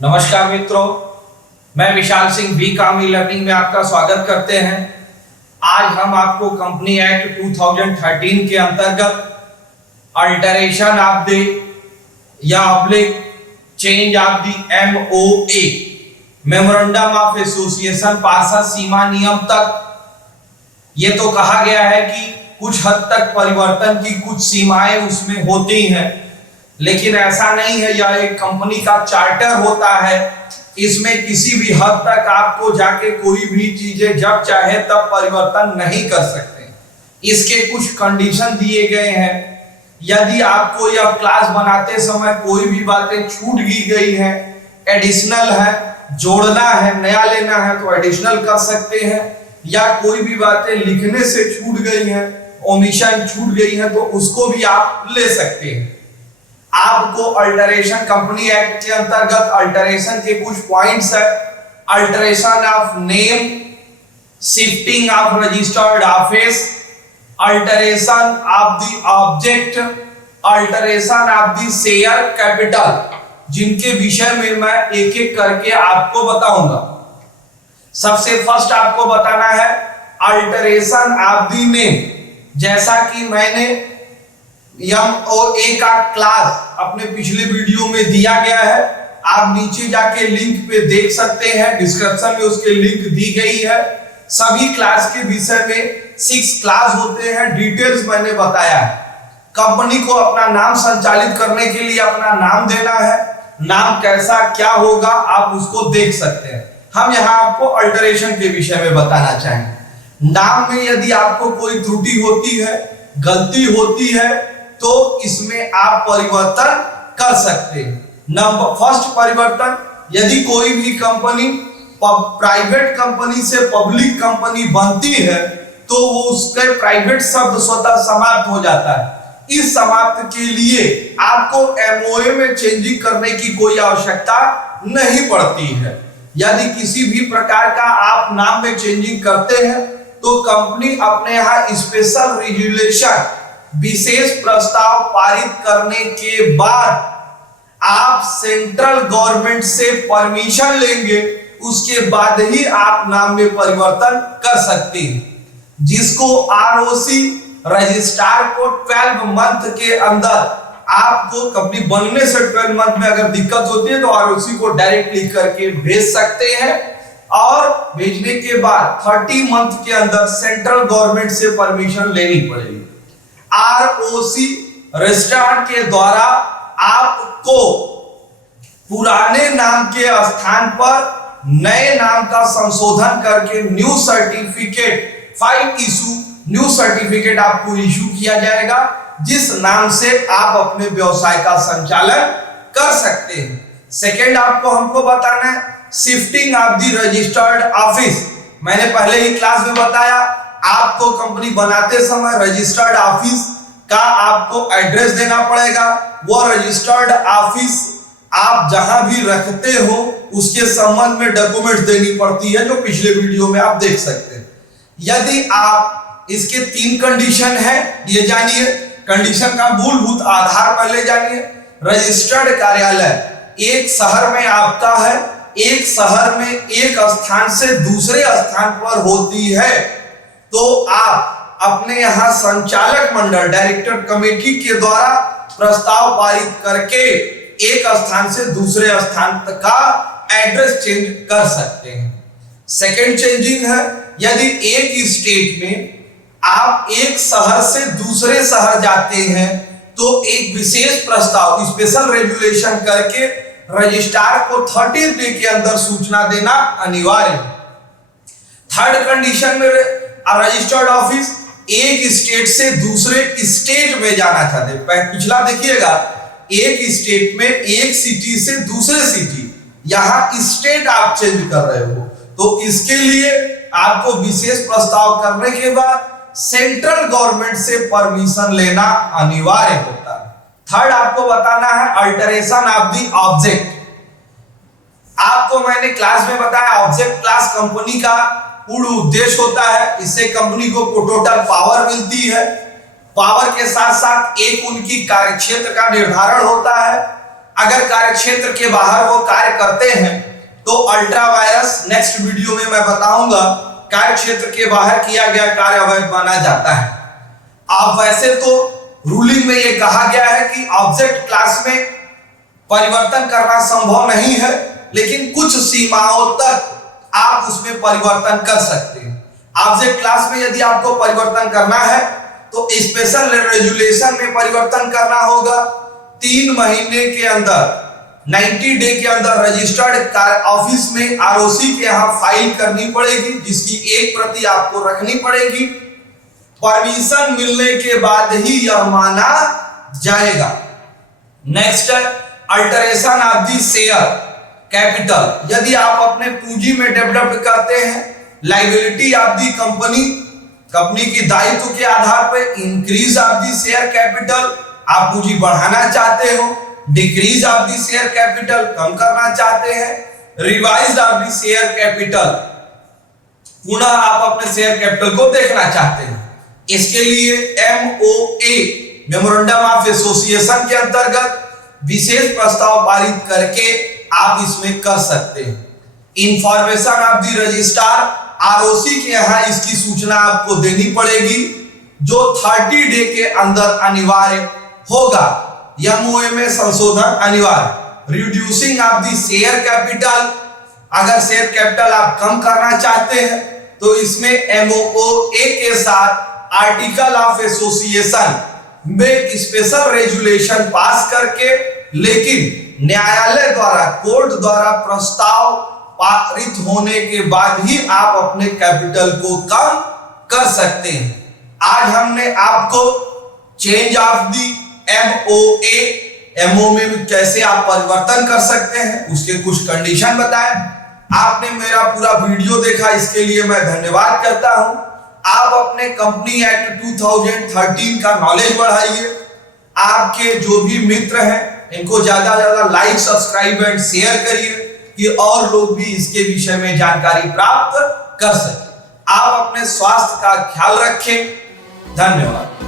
नमस्कार मित्रों, मैं विशाल सिंह बी कामी लर्निंग में आपका स्वागत करते हैं। आज हम आपको कंपनी एक्ट 2013 के अंतर्गत अल्टरेशन ऑफ द या oblique change of the MOA memorandum of association पार्षद सीमा नियम तक ये तो कहा गया है कि कुछ हद तक परिवर्तन की कुछ सीमाएं उसमें होती हैं, लेकिन ऐसा नहीं है। यह एक कंपनी का चार्टर होता है, इसमें किसी भी हद तक आपको जाके कोई भी चीजें जब चाहे तब परिवर्तन नहीं कर सकते। इसके कुछ कंडीशन दिए गए हैं। यदि आपको यह क्लास बनाते समय कोई भी बातें छूट गई है, एडिशनल है, जोड़ना है, नया लेना है तो एडिशनल कर सकते हैं, या कोई भी बातें लिखने से छूट गई है, ओमिशन छूट गई है तो उसको भी आप ले सकते हैं। आपको अल्टरेशन कंपनी एक्ट के अंतर्गत अल्टरेशन के कुछ पॉइंट्स है। Alteration of name, shifting of registered office, alteration of the object, alteration of the share capital, जिनके विषय में मैं एक एक करके आपको बताऊंगा। सबसे फर्स्ट आपको बताना है अल्टरेशन ऑफ द नेम। जैसा कि मैंने MOA का क्लास अपने पिछले वीडियो में दिया गया है, आप नीचे जाके लिंक पे देख सकते हैं, डिस्क्रिप्शन में उसके लिंक दी गई है। सभी क्लास के विषय में 6 क्लास होते हैं, डिटेल्स मैंने बताया है। कंपनी को अपना नाम संचालित करने के लिए अपना नाम देना है, नाम कैसा क्या होगा आप उसको देख सकते हैं। हम यहाँ आपको अल्टरेशन के विषय में बताना चाहेंगे। नाम में यदि आपको कोई त्रुटि होती है, गलती होती है तो इसमें आप परिवर्तन कर सकते हैं। नंबर फर्स्ट परिवर्तन, यदि कोई भी कंपनी प्राइवेट कंपनी से पब्लिक कंपनी बनती है तो वो उसके प्राइवेट शब्द स्वतः समाप्त हो जाता है। इस समाप्त के लिए आपको MOA में चेंजिंग करने की कोई आवश्यकता नहीं पड़ती है। यदि किसी भी प्रकार का आप नाम में चेंजिंग करते हैं तो कंपनी अपने यहाँ स्पेशल रेजुलेशन, विशेष प्रस्ताव पारित करने के बाद आप सेंट्रल गवर्नमेंट से परमिशन लेंगे, उसके बाद ही आप नाम में परिवर्तन कर सकते हैं। जिसको ROC रजिस्ट्रार को 12 मंथ के अंदर, आपको कंपनी बनने से 12 मंथ में अगर दिक्कत होती है तो ROC को डायरेक्ट लिख करके भेज सकते हैं, और भेजने के बाद 30 मंथ के अंदर सेंट्रल गवर्नमेंट से परमिशन लेनी पड़ेगी। ROC रजिस्ट्रार के द्वारा आपको पुराने नाम के स्थान पर नए नाम का संशोधन करके new certificate 5 issue, new certificate आपको इशू किया जाएगा, जिस नाम से आप अपने व्यवसाय का संचालन कर सकते हैं। सेकेंड आपको हमको बताना है shifting of the registered office. मैंने पहले ही क्लास में बताया, आपको कंपनी बनाते समय रजिस्टर्ड ऑफिस का आपको एड्रेस देना पड़ेगा। वो रजिस्टर्ड ऑफिस आप जहां भी रखते हो उसके संबंध में डॉक्यूमेंट्स देनी पड़ती है, जो पिछले वीडियो में आप देख सकते हैं। यदि आप इसके 3 कंडीशन है, ये जानिए। कंडीशन का मूलभूत आधार पहले जानिए। रजिस्टर्ड कार्यालय एक शहर में आपका है, एक शहर में एक स्थान से दूसरे स्थान पर होती है, तो आप अपने यहां संचालक मंडल, डायरेक्टर कमेटी के द्वारा प्रस्ताव पारित करके एक स्थान से दूसरे स्थान तक का एड्रेस चेंज कर सकते हैं। सेकंड चेंजिंग है, यदि एक स्टेट में आप एक शहर से दूसरे शहर जाते हैं तो एक विशेष प्रस्ताव, स्पेशल रेजुलेशन करके रजिस्ट्रार को 30 डे के अंदर सूचना देना अनिवार्य है। थर्ड कंडीशन में रजिस्टर्ड ऑफिस एक स्टेट से दूसरे स्टेट में जाना चाहते हैं। पिछला देखिएगा, एक स्टेट में एक सिटी से दूसरे सिटी, यहां स्टेट आप चेंज कर रहे हो तो इसके लिए आपको विशेष प्रस्ताव करने के बाद सेंट्रल गवर्नमेंट से परमिशन लेना अनिवार्य होता है। थर्ड आपको बताना है अल्टरेशन ऑफ द ऑब्जेक्ट। आपको मैंने क्लास में बताया ऑब्जेक्ट क्लास कंपनी का पूर्ण उद्देश्य होता है। इससे कंपनी को टोटल पावर मिलती है। पावर के साथ साथ एक उनकी कार्यक्षेत्र का निर्धारण होता है। अगर कार्य क्षेत्र के बाहर वो कार्य करते हैं तो अल्ट्रा वायरस नेक्स्ट वीडियो में मैं बताऊंगा कार्य क्षेत्र के बाहर किया गया कार्य अवैध माना जाता है। आप वैसे तो रूलिंग में ये कहा गया है कि ऑब्जेक्ट क्लास में परिवर्तन करना संभव नहीं है, लेकिन कुछ सीमाओं तक आप उसमें परिवर्तन कर सकते हैं। ऑब्जेक्ट क्लास में यदि आपको परिवर्तन करना है तो स्पेशल रेजुलेशन में परिवर्तन करना होगा। 3 महीने के अंदर 90 डे के अंदर रजिस्टर्ड ऑफिस में आरओसी के यहाँ फाइल करनी पड़ेगी, जिसकी एक प्रति आपको रखनी पड़ेगी। परमिशन मिलने के बाद ही यह माना जाएगा। नेक्स्ट है alteration of the share capital. यदि आप अपने पूंजी में डेवलप करते हैं, लायबिलिटी ऑफ द कंपनी की दायित्व के आधार पर increase of the share capital, आप पूंजी बढ़ाना चाहते हो, decrease of the share capital कम करना चाहते हैं, revise of the share capital पुनः आप अपने शेयर कैपिटल को देखना चाहते हैं। इसके लिए MOA मेमोरेंडम ऑफ एसोसिएशन के अंतर्गत विशेष प्रस्ताव पारित करके आप इसमें कर सकते हैं। Information of the registrar, ROC के यहाँ इसकी सूचना आपको देनी पड़ेगी, जो 30 डे के अंदर अनिवार्य होगा। MOA में संशोधन अनिवार्य। Reducing of the share capital, अगर शेयर कैपिटल आप कम करना चाहते हैं तो इसमें MOA के साथ आर्टिकल ऑफ एसोसिएशन में स्पेशल रेजुलेशन पास करके, लेकिन न्यायालय द्वारा कोर्ट द्वारा प्रस्ताव पारित होने के बाद ही आप अपने कैपिटल को कम कर सकते हैं। आज हमने आपको चेंज ऑफ दी MOA में कैसे आप परिवर्तन कर सकते हैं उसके कुछ कंडीशन बताए। आपने मेरा पूरा वीडियो देखा, इसके लिए मैं धन्यवाद करता हूं। आप अपने कंपनी एक्ट 2013 का नॉलेज बढ़ाइए। आपके जो भी मित्र हैं इनको ज्यादा ज्यादा लाइक, सब्सक्राइब एंड शेयर करिए कि और लोग भी इसके विषय में जानकारी प्राप्त कर सके। आप अपने स्वास्थ्य का ख्याल रखें। धन्यवाद।